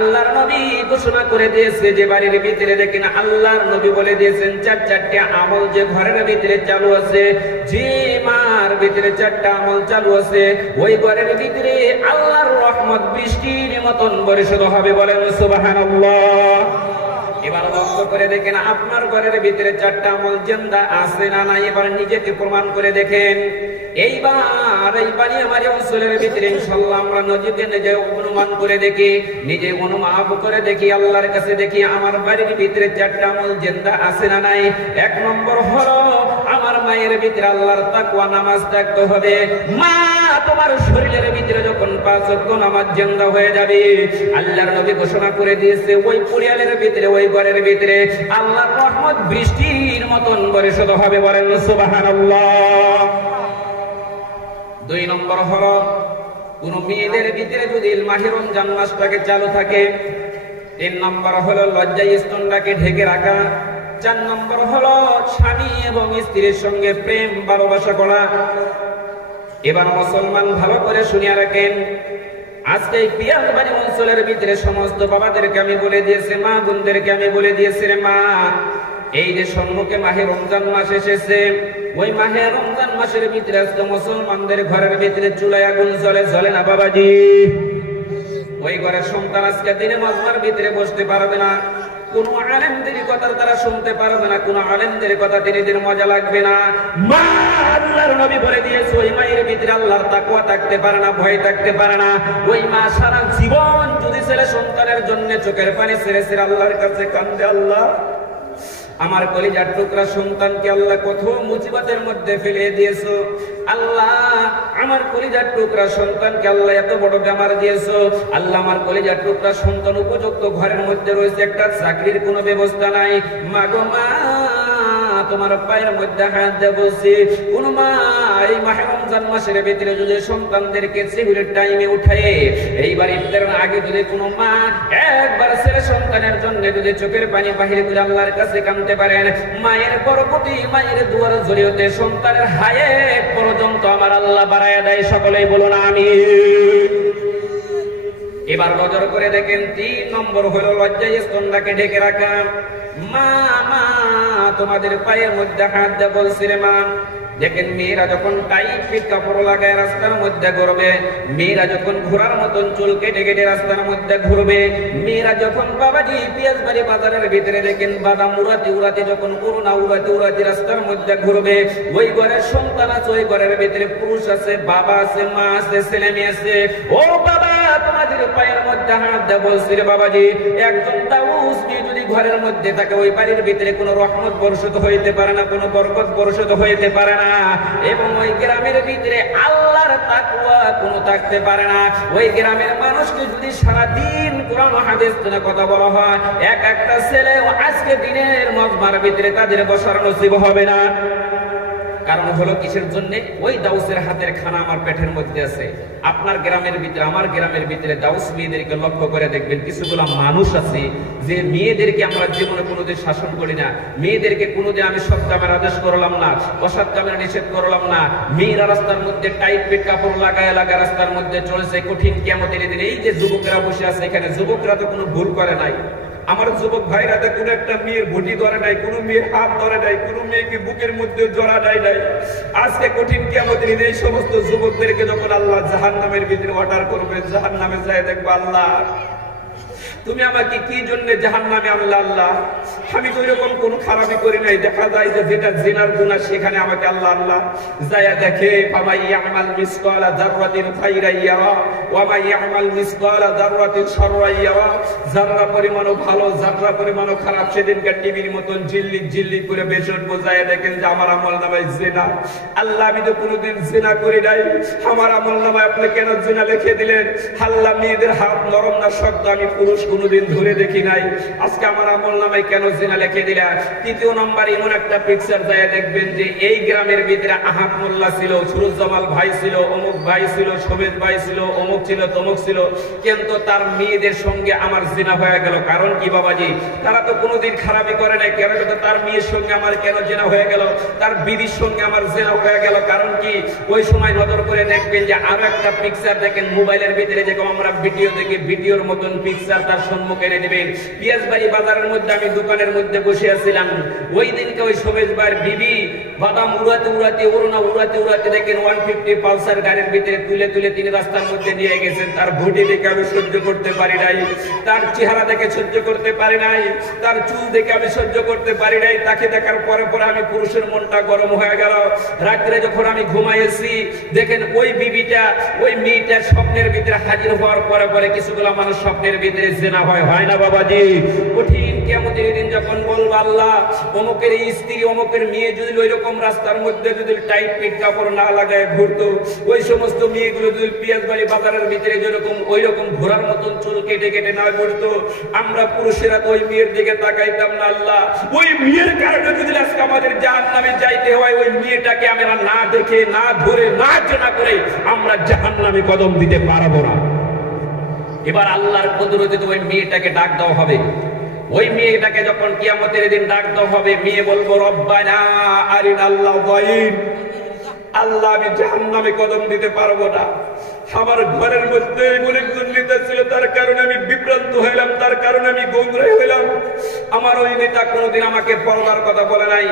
আল্লাহর নবী ঘোষণা করে দিয়েছে যে বাড়ির ভিতরে দেখেন আল্লাহর নবী বলে দিয়েছেন চারটি আমল যে ঘরের ভিতরে চালু আছে, যে মার ভিতরে 4টা আমল চালু আছে, ওই ঘরের ভিতরে আল্লাহর রহমত বৃষ্টির মতন বর্ষিত হবে। বলেন সুবহানাল্লাহ। এবার লক্ষ্য করে দেখেন আপনার ঘরের ভিতরে 4টা আমল জিন্দা আছে না নাই, এবার নিজেকে প্রমাণ করে দেখেন। এইবার এই বাড়ি আমার অঞ্চলের ভিতরে ইনশাআল্লাহ আমরা নিজে অনুমান করে দেখি, নিজে অনুমান করে দেখি, আল্লাহর কাছে দেখি আমার বাড়ির ভিতরে 4টা আমল জিন্দা আছে না নাই। 1 নম্বর হলো আমার মায়ের ভিতরে আল্লাহর তাকওয়া নামাজ থাকতে হবে। মা তোমার শরীরের ভিতরে যখন 5 ওয়াক্ত নামাজ জিন্দা হয়ে যাবে, আল্লাহর নবী ঘোষণা করে দিয়েছে ওই পরিবারের ভিতরে ওই ঘরের ভিতরে আল্লাহর রহমত বৃষ্টির মতন বর্ষিত হবে। বলেন সুবহানাল্লাহ। 2 নম্বর হলো কোন মেয়েদের ভিতরে যদি মাহে রমজান মাসটাকে চালু থাকে। 3 নম্বর হলো লজ্জা স্তনটাকে ঢেকে রাখা। 4 নম্বর হলো স্বামী এবং স্ত্রীর সঙ্গে প্রেম ভালোবাসা করা। এবার মুসলমান ভালো করে শুনিয়া রাখেন, আজকে এই পিয়ারবাড়ি অঞ্চলের ভিতরে সমস্ত বাবাদেরকে আমি বলে দিয়েছি, মা বোনদেরকে আমি বলে দিয়েছি, রে মা, এই যে সম্মুখে মাহে রমজান মাস এসেছে, ওই মাহে রমজান মাসের ভিতরে আজকে মুসলমানদের ঘরের ভিতরে চুলায় আগুন জ্বলে না বাবাজি। ওই ঘরের সন্তান আজকে দিনে মাজমার ভিতরে বসতে পারবে না, কোন আলেমদের কথা তারা শুনতে পারবে না, কোন আলেমদের কথা দিনের মজা লাগবে না। মা আল্লাহর নবী বলে দিয়েছে ওই মায়ের ভিতরে আল্লাহর তাকওয়া থাকতে পারে না, ভয় থাকতে পারে না। ওই মা সারা জীবন যদি ছেলে সন্তানের জন্য চোখের পানি ছেড়ে ছেড়ে আল্লাহর কাছে কান্দে, আল্লাহ আমার কলিজার টুকরা সন্তানকে আল্লাহ কত মুসিবতের মধ্যে ফেলে দিয়েছো, আল্লাহ আমার কলিজার টুকরা সন্তানকে আল্লাহ এত বড় বেমার দিয়েছো, আল্লাহ আমার কলিজার টুকরা সন্তান উপযুক্ত ঘরের মধ্যে রয়েছে, একটা চাকরির কোনো ব্যবস্থা নাই। মা গো মা, তোমার পায়ের মধ্যে হাত দিয়ে বলছি, কোন মা এই মাহে রমজান মাসের ভিতরে যদি সন্তানদেরকে সিগুরেট টাইমে উঠায়, এইবার ইফতারের আগে যদি কোনো মা একবার ছেলে সন্তানের জন্য যদি চোখের পানি বাহির করে আল্লাহর কাছে কাঁদতে পারেন, মায়ের বরকতি, মায়ের দুয়ার জড়িয়ে সন্তানের হায়াত পর্যন্ত আমার আল্লাহ বাড়ায় দেয়। সকলেই বলুন আমিন। এবার নজর করে দেখেন 3 নম্বর হলো লজ্জা স্তনটাকে ঢেকে রাখা। মা মা তোমাদের পায়ের মধ্যে হাত দিয়ে বলছি, রে মা, দেখেন মেয়েরা যখন টাইট ফিট কাপড় লাগায় রাস্তার মধ্যে ঘুরবে, মেয়েরা যখন ঘোরার মতন চুল কেটে কেটে রাস্তার মধ্যে ঘুরবে, মেয়েরা যখন বাবাজি পিয়াজবাড়ি বাজারের ভিতরে দেখেন বাদাম উড়াতে উড়াতে যখন করোনা উড়াতে উড়াতে রাস্তার মধ্যে ঘুরবে, ওই ঘরের সন্তান আছে, ওই ঘরের ভিতরে পুরুষ আছে, বাবা আছে, মা আছে, ছেলে মেয়ে আছে। ও বাবা, তোমাদের পায়ের মধ্যে হাত দিয়ে বলছি, রে বাবাজি, একজন দাউস নিয়ে যদি ঘরের মধ্যে থাকে, ওই বাড়ির ভিতরে কোনো রহমত বর্ষিত হইতে পারে না, কোনো বরকত বর্ষিত হইতে পারে না, এবং ওই গ্রামের ভিতরে আল্লাহর তাকওয়া কোনো থাকতে পারে না। ওই গ্রামের মানুষকে যদি সারাদিন কোরআন হাদিস নিয়ে কথা বলা হয়, একটা ছেলে আজকে দিনের মজমার ভিতরে তাদের বসার নসিব হবে না। কারণ হলো কিসের জন্য? ওই দাউসের হাতের খানা আমার পেটের মধ্যে আছে। আপনার গ্রামের ভিতরে, আমার গ্রামের ভিতরে দাউস মেয়েদেরকে লক্ষ্য করে দেখবেন, কিছুগুলো মানুষ আছে যে মেয়েদেরকে আমরা জীবনে কোনোদিন শাসন করি না, মেয়েদেরকে কোনোদিন আমি সৎ কামের আদেশ করলাম না, অসৎ কামের নিষেধ করলাম না। মেয়েরা রাস্তার মধ্যে টাইট ফিট কাপড় লাগায় রাস্তার মধ্যে চলেছে, কঠিন কিয়ামতের দিনে এই যে যুবকরা বসে আছে এখানে, যুবকরা তো কোনো ভুল করে নাই। আমার যুবক ভাইরা তো কোনো একটা মেয়ের ভুটি ধরে নাই, কোনো মেয়ের হাত ধরে নাই, কোনো মেয়েকে বুকের মধ্যে জড়া দেয় নাই। আজকে কঠিন কিয়ামতের দিনে এই সমস্ত যুবকদেরকে যখন আল্লাহ জাহান্নামের ভিতরে অর্ডার করবে, জাহান্নামে যায় দেখবো, আল্লাহ তুমি আমাকে কি জন্য জাহান্নামে আনলে? আল্লাহ আমি তো এরকম কোন খারাপই করি নাই। দেখা যায় যে যেটা জিনার গুনাহ সেখানে আমাকে আল্লাহ যায়া দেখে, ফামাই ইয়ামাল মিসকালা যাররাতিন খাইরান ইয়ারা ওয়া মাই ইয়ামাল মিসকালা যাররাতিন শাররান ইয়ারা। যাররা পরিমাণও ভালো, যাররা পরিমাণও খারাপ, সেদিনকার টিভির মতন ঝিল্লিক ঝিল্লিক করে বেশি বোঝায় দেখেন যে আমার আমলনামায় জিনা। আল্লাহ আমি তো কোনোদিন জিনা করি নাই, আমার আমলনামায় আপনি কেন জিনা লিখে দিলেন? আল্লাহ মেয়েদের হাত নরম না শক্ত, আমি পুরুষ কোনোদিন ধরে দেখি নাই, আজকে আমার আমলনামায় কেন জিনা লিখে দিলা। তৃতীয় নম্বর এমন একটা পিকচার যায় দেখবেন যে এই গ্রামের ভিতরে আহাত মোল্লা ছিল, সুরজ জামাল ভাই ছিল, অমুক ভাই ছিল, শোভেজ ভাই ছিল, অমুক ছিল, তমুক ছিল, কিন্তু তার মেয়েদের সঙ্গে আমার জিনা হয়ে গেল। কারণ কি বাবাজি? তারা তো কোনোদিন খারাপই করে নাই, কেন তার মেয়ের সঙ্গে আমার কেন জিনা হয়ে গেল, তার বিবির সঙ্গে আমার জিনা হয়ে গেল? কারণ কি? ওই সময় নজর করে দেখবেন যে আরো একটা পিকচার দেখেন মোবাইলের ভিতরে, যেরকম আমরা ভিডিও দেখি, ভিডিওর মতন পিকচার তার সম্মুখে এনে দেবেন। পিয়াজবাড়ি বাজারের মধ্যে আমি দোকানের মধ্যে বসে আছিলাম, ওই দিনকে ওই শোভেজ ভাইয়ের বিবি বাদাম উড়াতে উড়াতে, ওড়না উড়াতে উড়াতে দেখেন 150 পালসার গাড়ির ভিতরে তুলে তুলে তিনি রাস্তার মধ্যে নিয়ে গেছেন। তার ভুটি দেখে আমি সহ্য করতে পারি নাই, তার চেহারা দেখে সহ্য করতে পারি নাই, তার চুল দেখে আমি সহ্য করতে পারি নাই। তাকে দেখার পরে পরে আমি পুরুষের মনটা গরম হয়ে গেল। রাত্রে যখন আমি ঘুমাইছি দেখেন ওই বিবিটা, ওই মেয়েটা স্বপ্নের ভিতরে হাজির হওয়ার পরে পরে কিছুগুলো মানুষ স্বপ্নের ভিতরে জেনা হয় না বাবাজি? কঠিন কিয়ামতের দিন যখন বলবো আল্লাহ অমুকের স্ত্রী অমুকের মেয়ে যদি ওই রকম রাস্তার মধ্যে যদি টাইট পিট কাপড় না লাগায় ঘুরতো, ওই সমস্ত মেয়েগুলো যদি পিয়াজবাড়ি বাজারের ভিতরে যেরকম ওই রকম ঘোরার মতন চুল কেটে কেটে না ঘুরতো, আমরা পুরুষেরা তো ওই মেয়ের দিকে তাকাইতাম না। আল্লাহ ওই মেয়ের কারণে যদি আজকে আমাদের জাহান্নামে যাইতে হয়, ওই মেয়েটাকে আমরা না দেখে, না ধরে, না জানা করে আমরা জাহান্নামে কদম দিতে পারবো না। এবার আল্লাহর কুদরতে ওই মেয়েটাকে ডাক দেওয়া হবে। ওই মেয়েটাকে যখন কিয়ামতের দিন ডাক দেওয়া হবে, মেয়ে বলবো রব্বানা আরিনাল্লাহু যাইন, আল্লাহ আমি জাহান্নামে কদম দিতে পারবো না। আমার ঘরের মধ্যে এমন একজন নেতা ছিল, তার কারণে আমি বিভ্রান্ত হইলাম, তার কারণে আমি গোমরাহ হইলাম। আমার ওই নেতা কোনোদিন আমাকে পর্দার কথা বলে নাই,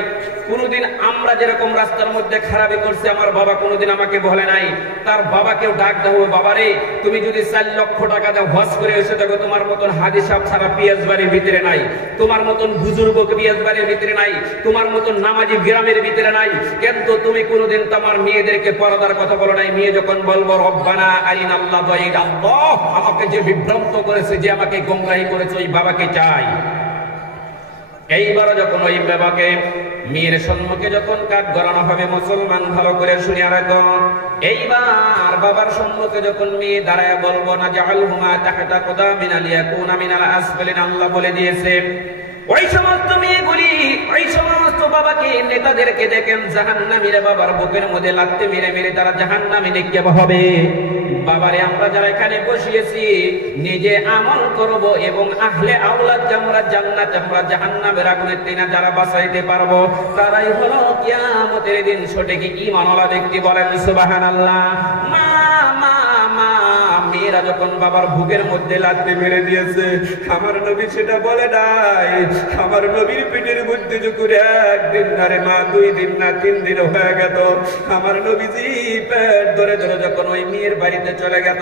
কোনোদিন আমরা যেরকম রাস্তার মধ্যে খারাপি করছে আমার বাবা কোনোদিন আমাকে বলে নাই। তার বাবাকেও ডাক দেবো, বাবারে তুমি যদি 4 লক্ষ টাকা দাও হজ করে এসে দেখো তোমার মতন হাজি সাহেব ছাড়া পিয়াজবাড়ির ভিতরে নাই, তোমার মতন বুজুর্গ পিয়াজবাড়ির ভিতরে নাই, তোমার মতন নামাজি গ্রামের ভিতরে নাই, কিন্তু তুমি কোনোদিন তোমার মেয়েদেরকে পর্দার কথা বলো নাই। মেয়ে যখন বলবো রব্বানা আরিনাল্লাহু যাইন, আল্লাহ আমাকে যে বিভ্রান্ত করেছে, যে আমাকে গোমরাহি করেছে, ওই বাবাকে চাই। এইবার যখন ওই বাবাকে মেয়ের সম্মুখে যখন কাঠ গড়ানো হবে, মুসলমান ভালো করে শুনিয়া রাখো, এইবার বাবার সম্মুখে যখন মেয়ে দাঁড়ায় বলবো না জাআলহুমা তাহতা কুদামিনা লিয়াকুনা মিনাল আসফালিন, আল্লাহ বলে দিয়েছে ওই সমস্ত মেয়েগুলি, ওই সমস্ত বাবাকে নেতাদেরকে দেখেন জাহান্নামীরা বাবার বুকের মধ্যে লাগতে মেরে মেরে তারা জাহান্নামে নিক্ষেপ হবে। বাবারে আমরা যারা এখানে বসিয়েছি নিজে আমল করব এবং আহলে আওলাদকে আমরা জান্নাত, আমরা জাহান্নামের আগুনের থেকে যারা বাঁচাইতে পারবো তারাই হলো কিয়ামতের দিন সঠিক ঈমানওয়ালা ব্যক্তি। বলেন সুবহানাল্লাহ। মা মা মা মেয়েরা যখন বাবার বুকের মধ্যে লাগতে মেরে দিয়েছে, আমার নবী সেটা বলে নাই। আমার নবীর পেটের মধ্যে যখন 1 দিন না রে মা, 2 দিন না 3 দিন হয়ে গেল, আমার নবীজি পেট ধরে ধরে যখন ওই মেয়ের বাড়িতে চলে গেল,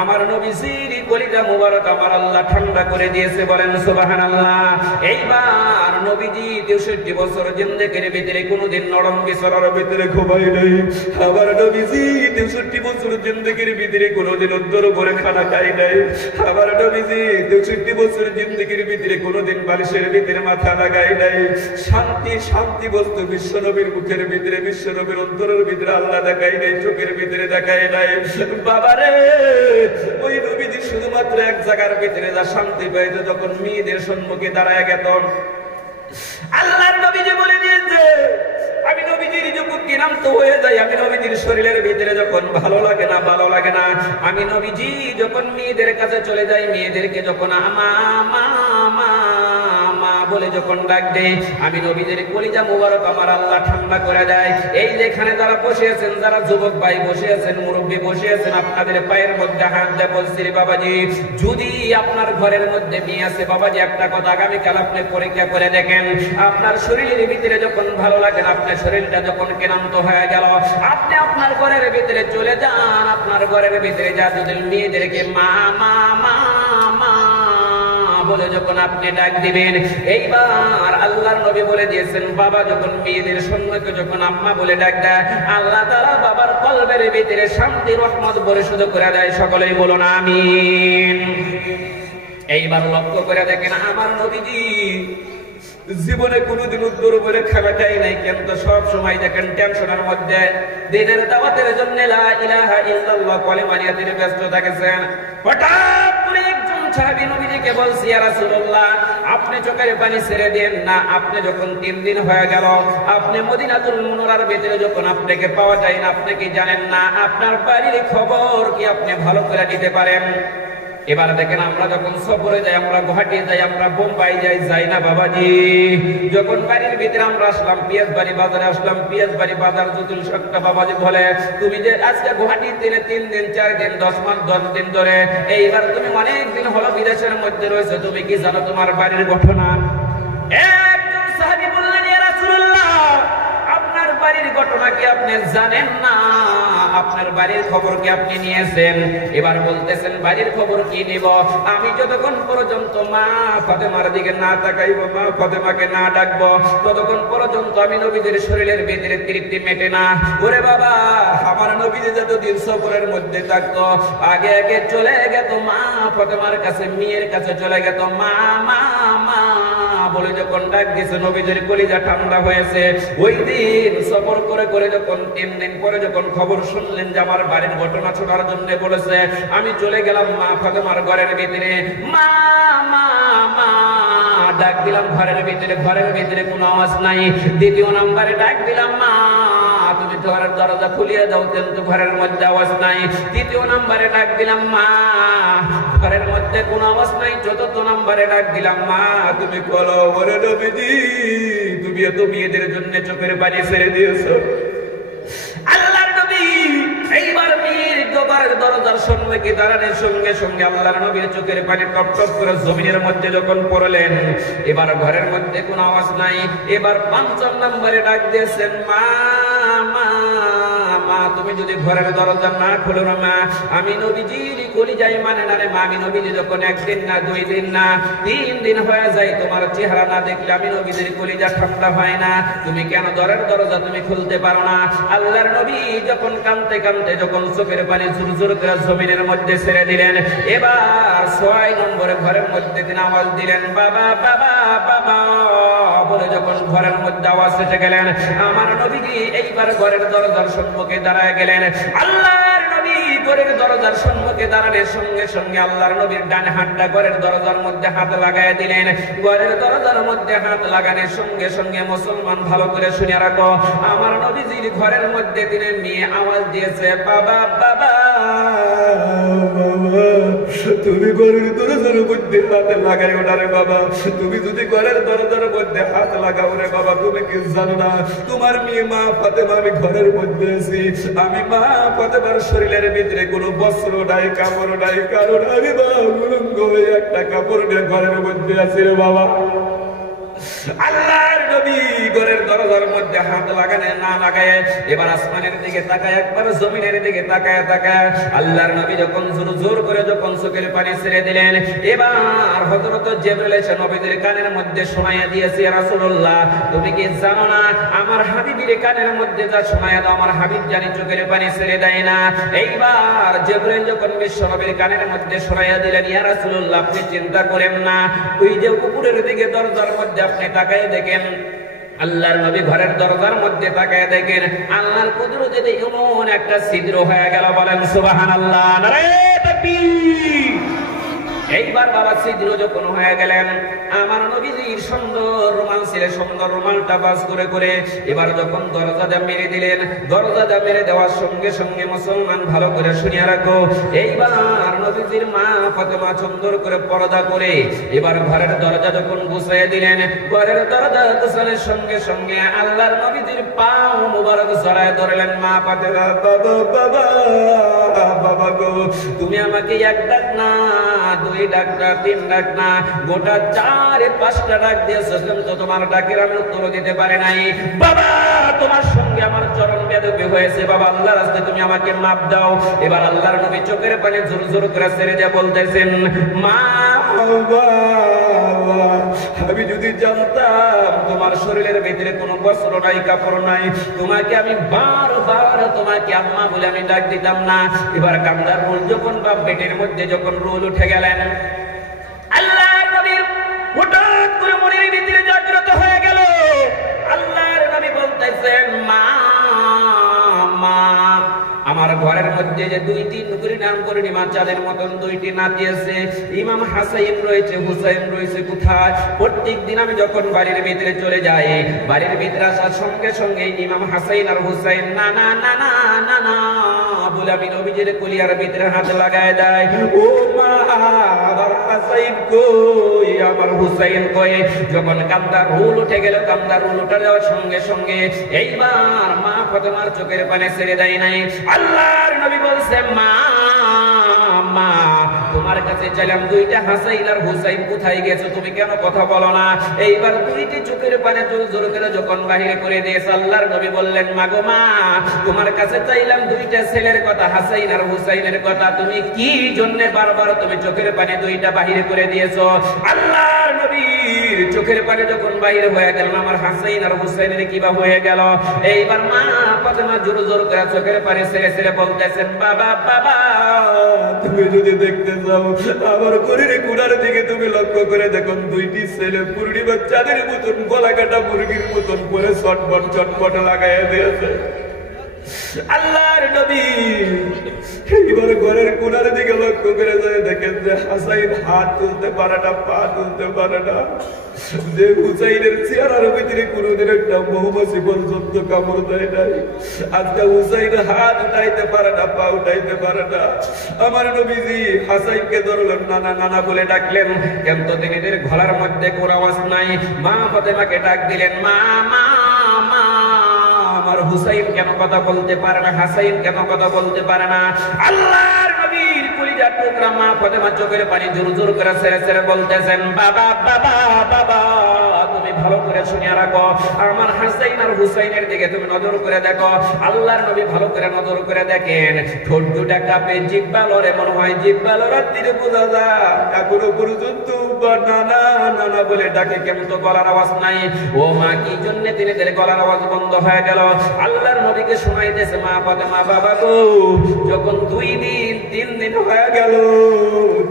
আমার নবীজির কলিজা মুবারক আমার আল্লাহ ঠান্ডা করে দিয়েছে। বলেন সুবহানাল্লাহ। এইবার নবীজি 63 বছর জিন্দেগির ভিতরে কোনোদিন নরম বিছানার ভিতরে ঘুমাই নাই। আমার নবীজি 63 বছর জিন্দেগির ভিতরে কোনোদিন উদ্দর করে খানা খাই নাই। আমার নবীজি 63 বছর জিন্দেগির ভিতরে কোনোদিন বালিশের ভিতরে মাথা লাগাই নাই। শান্তি শান্তি বস্তু বিশ্বনবীর মুখের ভিতরে, বিশ্বনবীর অন্তরের ভিতরে আল্লাহ দেখাই নাই, চোখের ভিতরে দেখাই নাই। বাবারে ওই নবীজি শুধুমাত্র এক জায়গার ভিতরে যা শান্তি পাইতো, যখন মেয়েদের সম্মুখে দাঁড়ায় গেত, আল্লাহর নবীজি বলে দিয়েছে আমি নবীজির যখন ক্লান্ত হয়ে যাই, আমি নবীজির শরীরের ভিতরে যখন ভালো লাগে না, ভালো লাগে না, আমি নবীজি যখন মেয়েদের কাছে চলে যাই, মেয়েদেরকে যখন আমা মা মা মা বলে যখন ডাক দেয়, আমি নবীজির কলিজা মুবারক আমার আল্লাহ ঠান্ডা করে দেয়। এই যেখানে যারা বসে আছেন, যারা যুবক ভাই বসে আছেন, মুরব্বী বসে আছেন, আপনাদের পায়ের মধ্যে হাত দিয়ে বলছি বাবাজি, যদি আপনার ঘরের মধ্যে মেয়ে আছে বাবাজি, একটা কথা আগামীকাল আপনি পরীক্ষা করে দেখেন, আপনার শরীরের ভিতরে যখন ভালো লাগে না, আপনার শরীরটা যখন ক্লান্ত হয়ে গেল, আপনি আপনার ঘরের ভিতরে চলে যান, আপনার ঘরের ভিতরে যা যদি মেয়েদেরকে মা মা মা মা বলে যখন আপনি ডাক দিবেন, এইবার আল্লাহর নবী বলে দিয়েছেন বাবা যখন মেয়েদের সম্মুখে যখন আম্মা বলে ডাক দেয়, আল্লাহ তাআলা বাবার কলবের ভিতরে শান্তি রহমত পরিশোধ করে দেয়। সকলেই বলুন আমিন। এইবার লক্ষ্য করে দেখেন আমার নবীজি জীবনে কোনোদিন উদ্দর বলে খাওয়া যায় নাই, কিন্তু সব সময় দেখেন টেনশনের মধ্যে দিনের দাওয়াতের জন্য লা ইলাহা ইল্লাল্লাহ কলেমা নিয়ে তিনি ব্যস্ত থাকেছেন। হঠাৎ করে একজন সাহাবী নবীজিকে বলছি, ইয়া রাসূলুল্লাহ, আপনি চোখের পানি ছেড়ে দেন না। আপনি যখন 3 দিন হয়ে গেল, আপনি মদিনাতুল মুনাওয়ারার ভিতরে যখন আপনাকে পাওয়া যায় না, আপনি কি জানেন না আপনার বাড়ির খবর কি আপনি ভালো করে দিতে পারেন? এবার দেখেন, আমরা যখন সফরে যাই, আমরা গুয়াহাটি যাই, আমরা বোম্বাই যাই না বাবাজি? যখন বাড়ির ভিতরে আমরা আসলাম, পিয়াজবাড়ি বাজারে আসলাম, পিয়াজবাড়ি বাজার জতুল সত্তা বাবাজি বলে, তুমি যে আজকে গুয়াহাটিতে 3 দিন 4 দিন 10 মাস 10 দিন ধরে, এইবার তুমি অনেক দিন হলো বিদেশের মধ্যে রয়েছে, তুমি কি জানো তোমার বাড়ির ঘটনা? একজন সাহাবী বললেন, ইয়া রাসূলুল্লাহ, আপনার বাড়ির ঘটনা কি আপনি জানেন না? আপনার বাড়ির খবর কি আপনি নিয়েছেন? এবার বলতেছেন, বাড়ির খবর কি নিব? আমি যতক্ষণ পর্যন্ত মা ফাতেমার দিকে না তাকাইব, মা ফাতেমাকে না ডাকবো, ততক্ষণ পর্যন্ত আমি নবীদের শরীরের ভিতরে তৃপ্তি মেটে না। ওরে বাবা, আমার নবীজি যতদিন সফরের মধ্যে থাকতো, আগে আগে চলে গেত মা ফাতেমার কাছে, মেয়ের কাছে চলে গেত, মা মা মা বলে যখন ডাক দিয়েছে, নবীদের কলিজা ঠান্ডা হয়েছে। ওই দিন সফর করে করে যখন 3 দিন পরে যখন খবর শুনলেন যে আমার বাড়ির ঘটনা শোনার জন্য বলেছে, আমি চলে গেলাম মা ফাতেমার ঘরের ভিতরে, মা মা মা ডাক দিলাম ঘরের ভিতরে কোনো আওয়াজ নাই। দ্বিতীয় নম্বরে ডাক দিলাম, মা তুমি ঘরের দরজা খুলিয়ে দাও, কিন্তু ঘরের মধ্যে আওয়াজ নাই। তৃতীয় নম্বরে ডাক দিলাম, মা ঘরের মধ্যে কোনো আওয়াজ নাই। চতুর্থ নম্বরে ডাক দিলাম, মা তুমি বলো, ওরে নবীজি, তুমি এত মেয়েদের জন্য চোখের পানি ছেড়ে দিয়েছো। আল্লাহর নবী এইবার মেয়ের ঘরের দরজার সম্মুখে দাঁড়ানোর সঙ্গে সঙ্গে আল্লাহর নবীর চোখের পানি টপ টপ করে জমিনের মধ্যে যখন পড়লেন, এবার ঘরের মধ্যে কোনো আওয়াজ নাই। এবার 5 নম্বরে ডাক দিয়েছেন, মা মা মা তুমি যদি ঘরের দরজা না খোলো না, মা আমি নবীজির কলিজায় মানে না রে মা। আমি নবীজি যখন 1 দিন না 2 দিন না 3 দিন হয়ে যায়, তোমার চেহারা না দেখলে আমি নবীজির কলিজা ঠান্ডা হয় না। তুমি কেন ঘরের দরজা তুমি খুলতে পারো না? আল্লাহর নবী যখন কাঁদতে কাঁদতে যখন চোখের পানি ঝুরঝুর করে জমিনের মধ্যে ছেড়ে দিলেন, এবার 6 নম্বরে ঘরের মধ্যে তিনি আওয়াজ দিলেন, বাবা বাবা বাবা বলে যখন ঘরের মধ্যে আওয়াজ এসে গেলেন, আমার নবীজি এইবার ঘরের দরজার সম্মুখে দাঁড়ায় গেলেন। আল্লাহর নবী ঘরের দরজার সম্মুখে দাঁড়ানোর সঙ্গে সঙ্গে আল্লাহর নবীর ডান হাতটা ঘরের দরজার মধ্যে হাত লাগায় দিলেন। ঘরের দরজার মধ্যে হাত লাগানোর সঙ্গে সঙ্গে, মুসলমান ভালো করে শুনে রাখো, আমার নবীজির ঘরের মধ্যে তিনি মেয়ে আওয়াজ দিয়েছে, বাবা বাবা তুমি ঘরের দরজার মধ্যে হাত লাগাই ওঠারে বাবা। তুমি যদি ঘরের দরজার মধ্যে হাত লাগাও রে বাবা, তুমি কি জানো না তোমার মেয়ে মা ফাতেমা আমি ঘরের মধ্যে আছি, আমি মা ফাতেমার শরীরের ভিতরে কোনো বস্ত্র নাই, কাপড় নাই, কারণ আমি মা উলঙ্গ হয়ে একটা কাপড় নিয়ে ঘরের মধ্যে আছি রে বাবা। আল্লাহর নবী ঘরের দরজার মধ্যে হাত লাগানে না লাগায় এবার আসমানের দিকে তাকায়, একবার জমিনের দিকে তাকায় তাকায় আল্লাহর নবী যখন জোর জোর করে যখন চোখের পানি ছেড়ে দিলেন, এবার হযরত জিবরাইল এসে নবীদের কানের মধ্যে শোনাইয়া দিয়েছে, ইয়া রাসূলুল্লাহ তুমি কি জানো না আমার হাবিবের কানের মধ্যে যা শোনাইয়া দাও, আমার হাবিব জানি চোখের পানি ছেড়ে দেয় না। এইবার জিবরাইল যখন বিশ্ব নবীর কানের মধ্যে শোনাইয়া দিলেন, ইয়া রাসূলুল্লাহ আপনি চিন্তা করেন না, ওই যে উপরের দিকে দরজার মধ্যে আপনি তাকায় দেখেন, আল্লাহর নবী ঘরের দরজার মধ্যে তাকায় দেখেন আল্লাহর কুদরতে এমন একটা ছিদ্র হয়ে গেল, বলেন সুবহানাল্লাহ, নারায়ে তাকবীর। এইবার বাবা ছিদ্র যখন হয়ে গেলেন, আমার নবীজির সুন্দর রুমাল ছিল, সুন্দর রুমালটা বাস করে করে এবার যখন দরজাটা মেরে দিলেন, দরজাটা মেরে দেওয়ার সঙ্গে সঙ্গে মুসলমান ভালো করে শুনিয়া রাখো, এইবার নবীজির মা ফাতেমা সুন্দর করে পর্দা করে এবার ঘরের দরজা যখন গুছিয়ে দিলেন, ঘরের দরজা গুছানোর সঙ্গে সঙ্গে আল্লাহর নবীজির পা মুবারক জড়ায় ধরলেন, মা ফাতেমা বাবা বাবা বাবা গো, তুমি আমাকে 1 ডাক না 2 ডাক না 3 ডাক না, গোটা 4-5টা ডাক দিয়েছো, কিন্তু তোমার ডাকের আমি উত্তর দিতে পারি নাই। বাবা তোমার সঙ্গে আমার চরম বেয়াদবি হয়েছে, বাবা আল্লাহর রাস্তায় তুমি আমাকে মাফ দাও। এবার আল্লাহর নবী চোখের পানি জোর জোর করে ছেড়ে দিয়ে বলতেছেন, মা আমি যদি জানতাম তোমার শরীরের ভিতরে কোনো বস্ত্র নাই, কাপড় নাই, তোমাকে আমি বারবার তোমাকে আম্মা বলে আমি ডাক দিতাম না। এবার কান্দার রোল যখন বাপ পেটের মধ্যে যখন রোল উঠে গেলেন, আল্লাহর নবীর হঠাৎ করে মনের ভিতরে জাগ্রত হয়ে গেল। আল্লাহর নবী বলতেছেন, মা মা আমার ঘরের মধ্যে যে 2-3 করে না পূর্ণিমার পূর্ণিমা চাঁদের মতন দুইটি নাতি আছে। ইমাম হাসাইন রয়েছে, হুসাইন রয়েছে কোথায়? প্রত্যেক দিন আমি যখন বাড়ির ভিতরে চলে যাই, বাড়ির ভিতরে আসার সঙ্গে সঙ্গে ইমাম হাসাইন আর হুসাইন না না না না না না বলে আমি নবীজির কুলিয়ার ভিতরে হাত লাগায় দেয়। ও মা, আমার হাসাইন কই, আমার হুসাইন কই। যখন কান্দার রুল উঠে গেল, কান্দার রুল উঠে যাওয়ার সঙ্গে সঙ্গে এইবার মা ফাতেমার চোখের পানি ছেড়ে দেয় নাই। আল্লাহর নবী বলছে, মা মা, তোমার কাছে চাইলাম দুইটা হাসাইন আর হুসাইন কোথায় গেছো, তুমি কেন কথা বলো না? এইবার দুইটি চোখের পানি জোর জোর করে যখন বাহিরে করে দিয়েছে, আল্লাহর নবী বললেন, মা গো মা, তোমার কাছে চাইলাম দুইটা ছেলের কথা, হাসাইন আর হুসাইনের কথা, তুমি কি জন্য বারবার তুমি চোখের পানি দুইটা বাহিরে করে দিয়েছো? আল্লাহর নবীর চোখের পানি যখন বাহিরে হয়ে গেল, আমার হাসাইন আর হুসাইনের কিবা হয়ে গেল। এইবার মা ফাতেমা জোর জোর করে চোখের পানি ছেড়ে ছেড়ে বলতেছেন, বাবা বাবা, তুমি যদি দেখতে যাও আমার শরীরে কুড়ার দিকে তুমি লক্ষ্য করে দেখো, দুইটি ছেলে পূর্ণিমার চাঁদের মতন গলা কাটা মুরগির মতন করে চটপট চটপট লাগাইয়া দিয়েছে। আল্লাহর নবী এইবার ঘরের কোনার দিকে লক্ষ্য করে যায়, দেখেন যে হাসাইন হাত তুলতে পারে না, পা তুলতে পারে না। যে হুসাইনের চেহারার ভিতরে কোনোদিন একটা মৌমাছি পর্যন্ত কামড় দেয় নাই, আজকে হুসাইন হাত উঠাইতে পারে না, পা উঠাইতে পারে না। আমার নবীজি হাসাইনকে ধরলেন, নানা নানা বলে ডাকলেন, কিন্তু তিনি গলার মধ্যে কোনো আওয়াজ নাই। মা ফাতেমাকে ডাক দিলেন, মা মা মা, আমার হুসাইন কেন কথা বলতে পারে না, হাসাইন কেন কথা বলতে পারে না? আল্লাহর নবীর কলিজার টুকরা মা ফাতেমা চোখের পানি জোর জোর করে ছেড়ে ছেড়ে বলতেছেন, বাবা বাবা বাবা, তুমি ভালো করে শুনিয়া রাখো, আমার হাসাইন আর হুসাইনের দিকে তুমি নজর করে দেখো। আল্লাহর নবী ভালো করে নজর করে দেখেন, ঠোঁট দুটা কাঁপে, জিহ্বা লড়ে, মনে হয় জিহ্বা লড়ার তীরে বোঝা যায় এখনো পর্যন্ত নানা নানা বলে ডাকে, কেমন তো গলার আওয়াজ নাই। ও মা, কি জন্য তিনি গলার আওয়াজ বন্ধ হয়ে গেল? আল্লাহর নবীকে শোনাইতেছে, মা ফাতেমা বাবা গো, যখন 2 দিন 3 দিন হয়ে গেল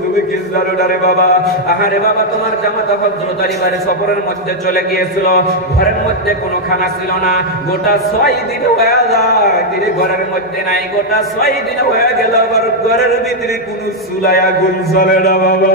তুমি কি জানো না রে বাবা? আহারে বাবা, তোমার জামাতা হযরত আলী বাড়ি সফরের মধ্যে চলে গিয়েছিল, ঘরের মধ্যে কোনো খানা ছিল না, গোটা 6 দিন হয়ে যায় তিনি ঘরের মধ্যে নাই, গোটা 6 দিন হয়ে গেল, আবার ঘরের ভিতরে কোনো চুলায় আগুন জ্বলে না বাবা।